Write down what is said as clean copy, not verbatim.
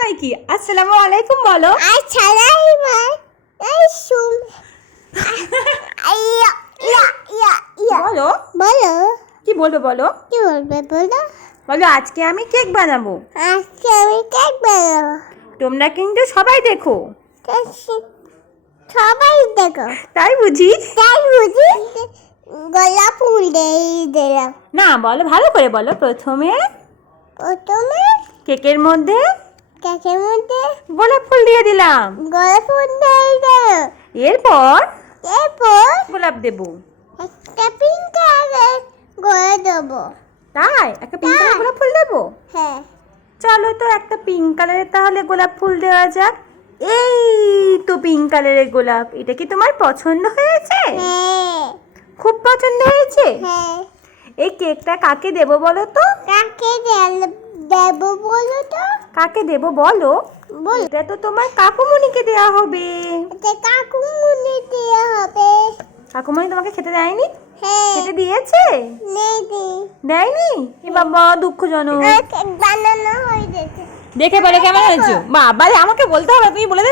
হয় কি? আসসালামু আলাইকুম বলো। বলো বলো কি বলবে বলো। কি বলবে বলো। বলো আজকে আমি কেক বানাবো। আজকে আমি কেক বানাবো। তোমরা কিন্তু সবাই দেখো। সবাই দেখো। তাই বুঝি? তাই বুঝি গোলাপ ফুল দিয়ে দিলাম। না বলো, ভালো করে বলো। প্রথমে প্রথমে কেকের মধ্যে কেকের মধ্যে গোলাপ ফুল দিয়ে দিলাম। গোলাপ ফুল দিয়ে দিলাম। এরপর এরপর গোলাপ দেবো। একটা পিঙ্ক কালার করে দেবো। তাই একটা পিঙ্ক কালারের গোলাপ ফুল দেবো। হ্যাঁ চলো তো একটা পিঙ্ক কালারের তাহলে গোলাপ ফুল দেওয়া যাক। এই তো পিঙ্ক কালারের গোলাপ। এটা কি তোমার পছন্দ হয়েছে? হ্যাঁ খুব পছন্দ হয়েছে। হ্যাঁ। এই কেকটা কাকে দেবো বলো তো? কাকে দেবো বলো তো। কাকে দেবো বলো? বল। এটা তো তোমার কাকুমণিকে দেওয়া হবে। এটা কাকুমনি দেওয়া হবে। কাকুমণি তোমাকে খেতে দেয়নি? হ্যাঁ খেতে দিয়েছে? নেই দি। দেয়নি? এ বাবা দুঃখজনক। কেক বানানো হয়ে গেছে। দেখে বলে কেমন হয়েছে? বাবা আমাকে বলতে হবে, তুমি বলে দেবে।